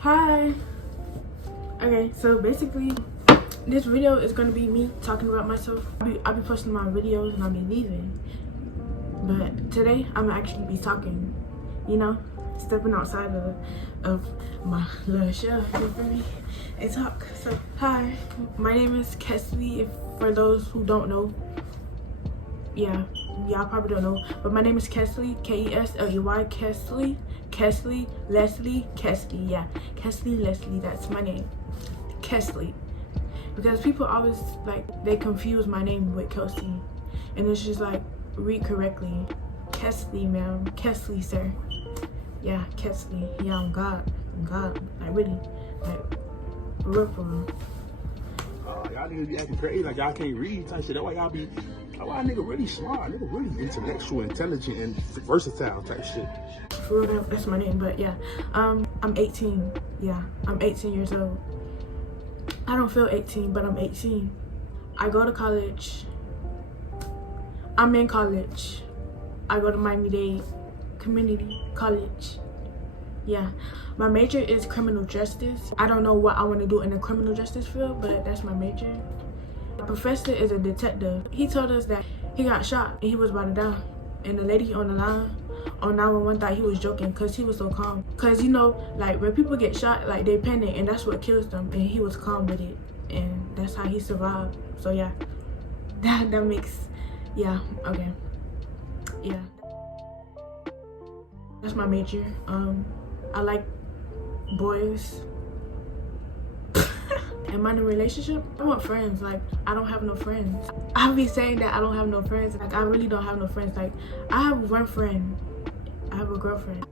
Hi. Okay, so basically this video is gonna be me talking about myself. I'll be posting my videos and I'll be leaving, but today I'm actually be talking, you know, stepping outside of my little shell, you feel me, and talk. So hi, my name is Kesley. If for those who don't know, yeah, y'all probably don't know, but my name is Kesley, Kesley, Leslie, Kesley, yeah, Kesley Leslie, that's my name, Kesley, because people always like, they confuse my name with Kelsey, and it's just like, read correctly, Kesley, ma'am, Kesley, sir, yeah, Kesley, yeah, I'm God, like really, like, for real. Y'all niggas be acting crazy like y'all can't read type shit. That's why y'all be, that's why nigga really smart, nigga really intellectual, intelligent, and versatile type shit. For real, that's my name. But yeah, I'm 18. Yeah, I'm 18 years old. I don't feel 18, but I'm 18. I go to college. I'm in college. I go to Miami-Dade Community College. Yeah, my major is criminal justice. I don't know what I want to do in the criminal justice field, but that's my major. My professor is a detective. He told us that he got shot and he was about to die. And the lady on the line on 911 thought he was joking because he was so calm. Because, you know, like when people get shot, like they panic and that's what kills them. And he was calm with it. And that's how he survived. So yeah, that makes, yeah, okay. Yeah. That's my major. I like boys. Am I in a relationship? I want friends. Like, I don't have no friends. I be saying that I don't have no friends. Like, I really don't have no friends. Like, I have one friend. I have a girlfriend.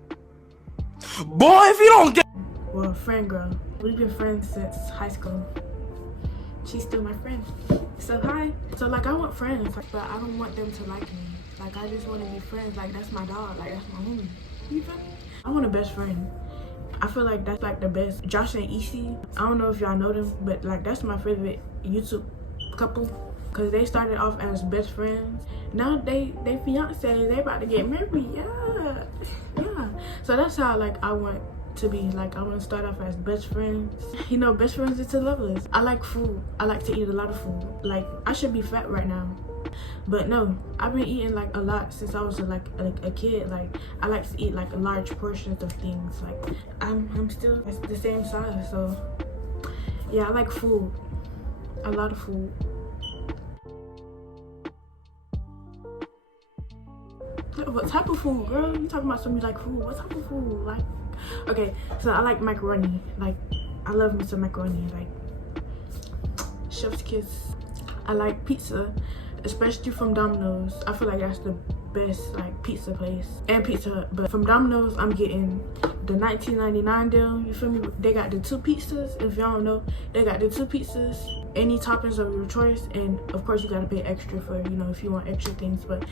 Boy, if you don't get, Well, a friend girl. We've been friends since high school. She's still my friend. So hi. So like, I want friends, like, but I don't want them to like me. Like, I just want to be friends. Like, that's my dog. Like, that's my homie. You feel me? I want a best friend. I feel like that's like the best. Josh and Issy, I don't know if y'all know them, but like that's my favorite YouTube couple, because they started off as best friends. Now they fiance, they about to get married. Yeah. So that's how like I want to be. Like, I want to start off as best friends. You know, best friends into lovers. I like food. I like to eat a lot of food. Like, I should be fat right now, but no, I've been eating like a lot since I was like a kid. Like, I like to eat like large portions of things. Like, I'm still the same size. So yeah, I like food, a lot of food. What type of food, girl? You talking about something you like food? What type of food? Like, okay, so I like macaroni. Like, I love me some macaroni. Like, chef's kiss. I like pizza, especially from Domino's. I feel like that's the best like pizza place and Pizza Hut. But from Domino's, I'm getting the $19.99 deal. You feel me? They got the 2 pizzas. If y'all don't know, they got the 2 pizzas, any toppings of your choice, and of course you gotta pay extra for, you know, if you want extra things. But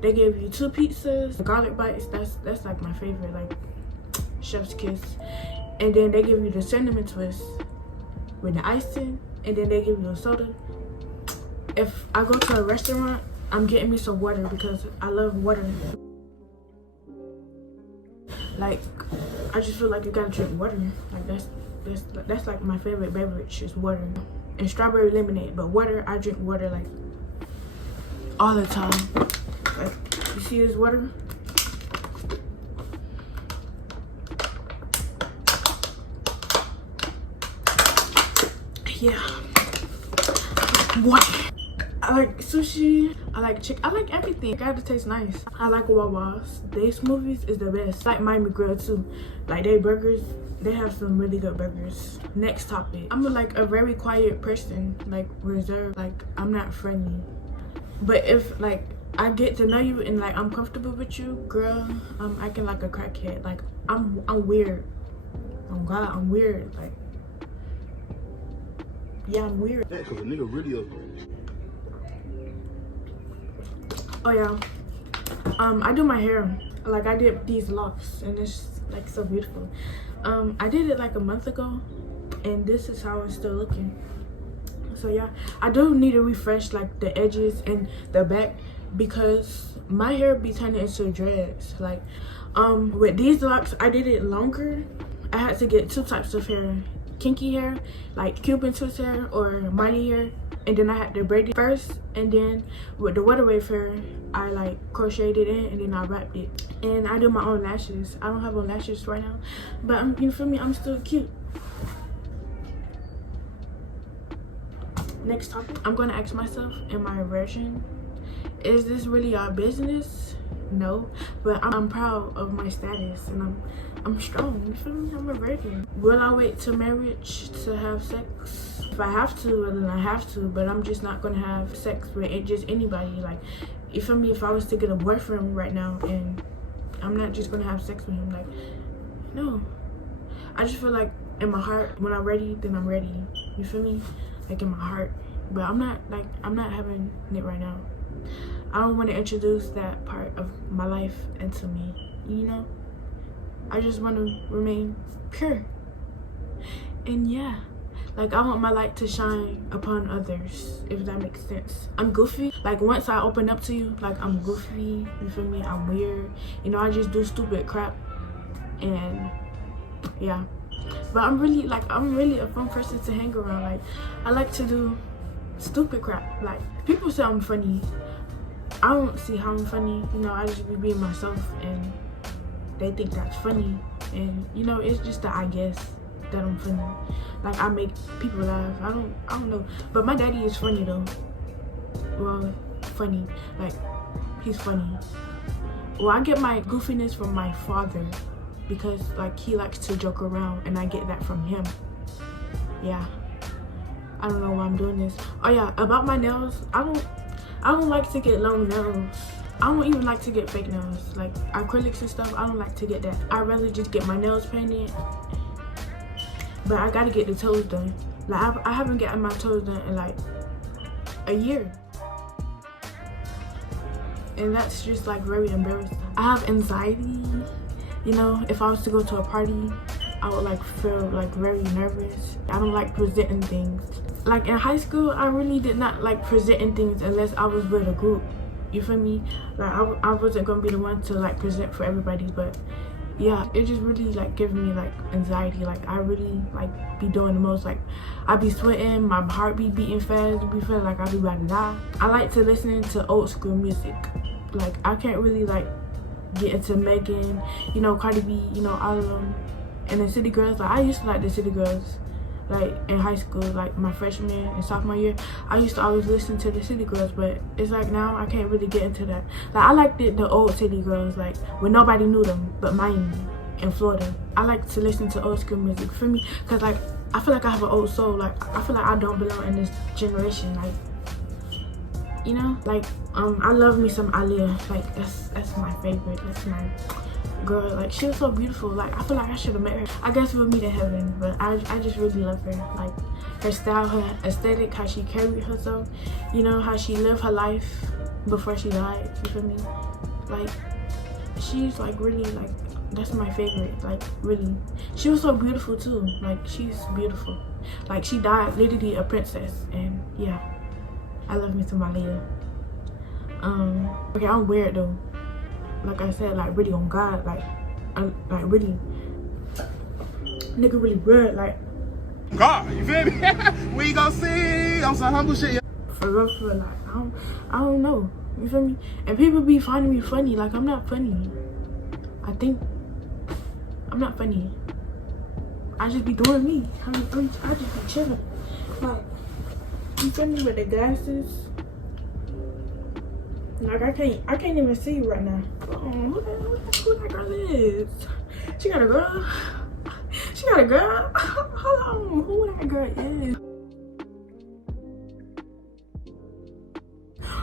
they give you 2 pizzas, the garlic bites. That's like my favorite, like chef's kiss. And then they give you the cinnamon twist with the icing, and then they give you a soda. If I go to a restaurant, I'm getting me some water because I love water. Like, I just feel like you gotta drink water. Like, that's like my favorite beverage is water and strawberry lemonade. But water, I drink water like all the time. Like, you see this water? Yeah, water. I like sushi, I like chicken, I like everything. It gotta taste nice. I like Wawa's. Their smoothies is the best. I like Miami Grill too. Like, their burgers, they have some really good burgers. Next topic. I'm like a very quiet person, like reserved. Like, I'm not friendly. But if like I get to know you and like I'm comfortable with you, girl, I'm acting like a crackhead. Like, I'm weird. Oh God, I'm weird. Like, yeah, I'm weird. Yeah, cause a nigga really a. Oh yeah, I do my hair. Like, I did these locks and it's like so beautiful. I did it like a month ago and this is how it's still looking. So yeah, I do need to refresh like the edges and the back because my hair be turning into dreads. Like, with these locks, I did it longer I had to get 2 types of hair. Kinky hair, like Cuban twist hair or Marty hair. And then I had to braid it first, and then with the water wave hair, I like crocheted it and then I wrapped it. And I do my own lashes. I don't have on lashes right now, but you feel me? I'm still cute. Next topic, I'm gonna ask myself, am I a virgin? Is this really our business? No, but I'm proud of my status and I'm strong. You feel me? I'm a virgin. Will I wait till marriage to have sex? If I have to, well, then I have to, but I'm just not gonna have sex with just anybody. Like, you feel me? If I was to get a boyfriend right now and I'm not just gonna have sex with him, like, no. I just feel like in my heart, when I'm ready, then I'm ready. You feel me? Like in my heart. But I'm not having it right now. I don't want to introduce that part of my life into me, you know? I just want to remain pure. And yeah, like I want my light to shine upon others, if that makes sense. I'm goofy. Like once I open up to you, like I'm goofy, you feel me? I'm weird. You know, I just do stupid crap. And yeah. But I'm really a fun person to hang around. Like I like to do stupid crap. Like people say I'm funny. I don't see how I'm funny. You know, I just be being myself and they think that's funny. And you know, it's just that I guess that I'm funny. Like I make people laugh. I don't know. But my daddy is funny though. Well, funny. Like he's funny. Well, I get my goofiness from my father because like he likes to joke around and I get that from him. Yeah. I don't know why I'm doing this. Oh yeah, about my nails, I don't like to get long nails. I don't even like to get fake nails. Like acrylics and stuff, I don't like to get that. I'd rather just get my nails painted. But I gotta get the toes done. Like I haven't gotten my toes done in like a year. And that's just like very embarrassing. I have anxiety. You know, if I was to go to a party, I would like feel like very nervous. I don't like presenting things. Like in high school, I really did not like presenting things unless I was with a group. You feel me? Like I wasn't gonna be the one to like present for everybody, but yeah, it just really like gives me like anxiety. Like I really like be doing the most. Like I be sweating, my heart be beating fast, be feeling like I be about to die. I like to listen to old school music. Like I can't really like get into Megan, you know, Cardi B, you know, all of them. And the City Girls, like I used to like the City Girls. Like in high school, like my freshman and sophomore year, I used to always listen to the City Girls, but it's like now I can't really get into that. Like I liked the old City Girls, like when nobody knew them but Miami and Florida. I like to listen to old school music for me, cause like I feel like I have an old soul. Like I feel like I don't belong in this generation. Like, you know, like I love me some Aaliyah. Like that's my favorite. That's my girl. Like she was so beautiful. Like I feel like I should have met her. I guess we'll meet in heaven, but I just really love her. Like her style, her aesthetic, how she carried herself, you know, how she lived her life before she died. You feel me? Like she's like really like, that's my favorite. Like really, she was so beautiful too. Like she's beautiful. Like she died literally a princess. And yeah, I love me some Aaliyah. Okay, I'm weird though. Like I said, like really on God, like really, nigga really weird, like God, you feel me? We gonna see on some humble shit. For real, like I don't know, you feel me? And people be finding me funny, like I'm not funny. I think I'm not funny. I just be doing me. I just be chilling, like you feel me, with the glasses. Like I can't even see you right now. Who that girl is? She got a girl? She got a girl? Hold on, who that girl is?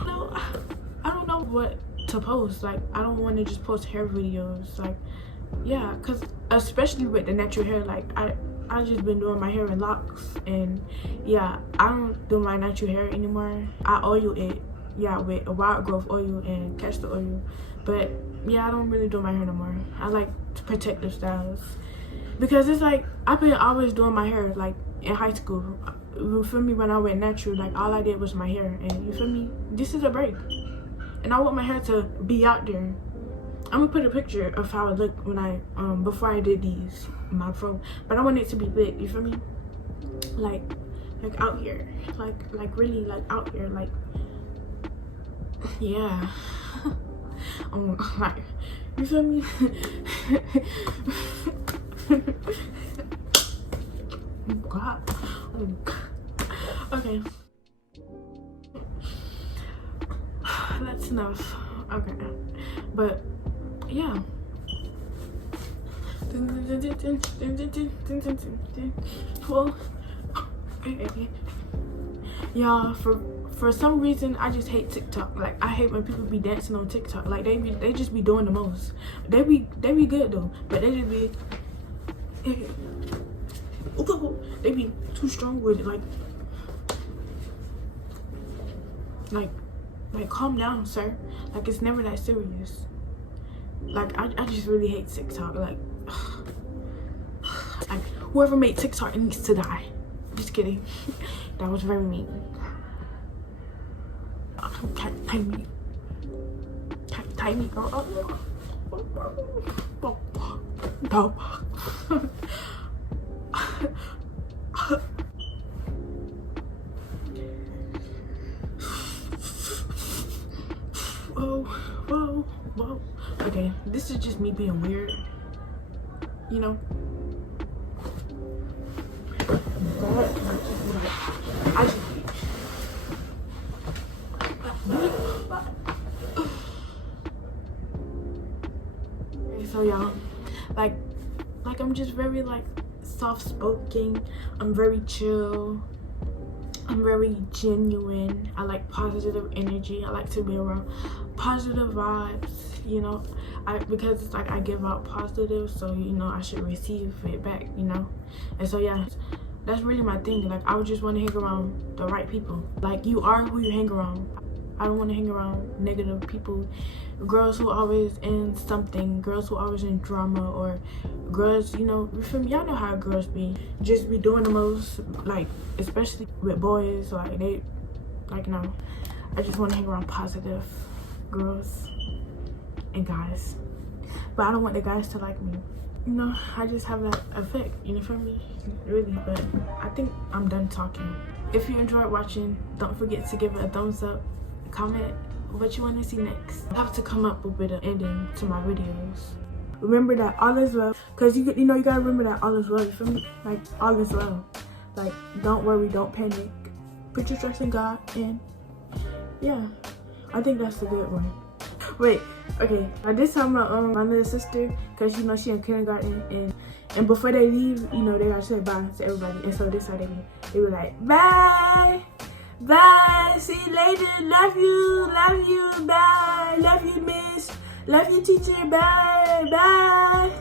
No, I don't know what to post. Like I don't want to just post hair videos. Like yeah, cause especially with the natural hair, like I just been doing my hair in locks, and yeah, I don't do my natural hair anymore. I oil it. Yeah, with a wild growth oil and castor oil. But yeah, I don't really do my hair no more. I like protective styles because it's like I've been always doing my hair. Like in high school, you feel me, when I went natural, like all I did was my hair. And you feel me, this is a break, and I want my hair to be out there. I'm gonna put a picture of how it looked when I before I did these my fro, but I want it to be big. You feel me? Like out here, like really like out here, like yeah. Like, you feel me? God. Okay. That's enough. Okay. But yeah. Well, yeah, for some reason I just hate TikTok. Like I hate when people be dancing on TikTok. Like they just be doing the most. They be good though, but they just be they be too strong with it. Like calm down, sir. Like it's never that serious. Like I just really hate TikTok. Like whoever made TikTok needs to die. Just kidding. That was very mean. Tiny. Tiny girl. No. Whoa. Okay, this is just me being weird. You know? I just so y'all, like I'm just very like soft-spoken. I'm very chill. I'm very genuine. I like positive energy. I like to be around positive vibes, you know. Because it's like I give out positive, so you know I should receive it back, you know. And so yeah, that's really my thing. Like I would just want to hang around the right people. Like you are who you hang around. I don't want to hang around negative people, girls who always in something, girls who always in drama, or girls, you know, from y'all know how girls be, just be doing the most, like especially with boys, like they, like no, I just want to hang around positive girls and guys, but I don't want the guys to like me. You know, I just have that effect, you know, for me, really. But I think I'm done talking. If you enjoyed watching, don't forget to give it a thumbs up. Comment what you want to see next. I have to come up with an ending to my videos. Remember that all is well, because you know you gotta remember that all is well. You feel me? Like all is well. Like don't worry, don't panic. Put your trust in God, and yeah, I think that's a good one. Wait, okay. I did tell my little sister, because you know she in kindergarten, and before they leave, you know they gotta say bye to everybody, and so this how they were like bye. Bye, see you later, love you, bye, love you, miss, love you, teacher, bye.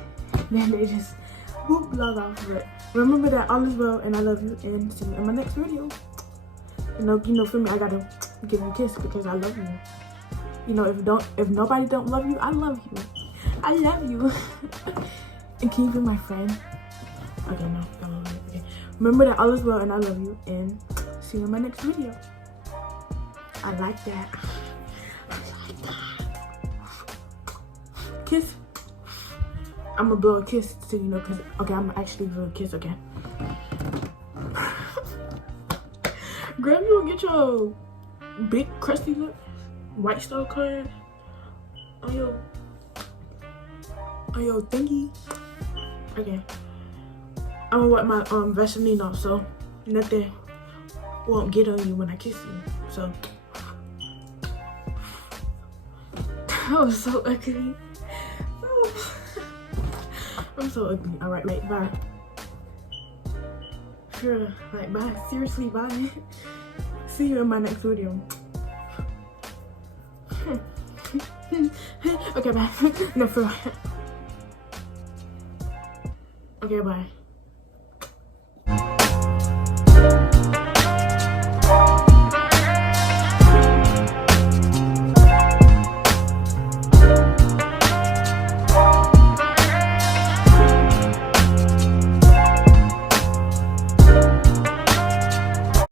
Then they just whoop, log off. But remember that all is well, and I love you, and see you in my next video. You know, for me, I gotta give you a kiss because I love you. You know, if nobody don't love you, I love you. I love you. And can you be my friend? Okay, no, don't love me. Okay. Remember that all is well, and I love you, and see you in my next video. I like that. Kiss. I'm gonna blow a kiss to you know, cause okay, I'm actually blow a kiss. Okay. Grab you and get your big crusty look, white stone card on your thingy. Okay. I'm gonna wipe my Vaseline off so nothing won't get on you when I kiss you. So that was so ugly. I'm so ugly. All right, mate. Bye. Sure, like bye. Seriously, bye. See you in my next video. Okay, bye. No, for. Okay, bye.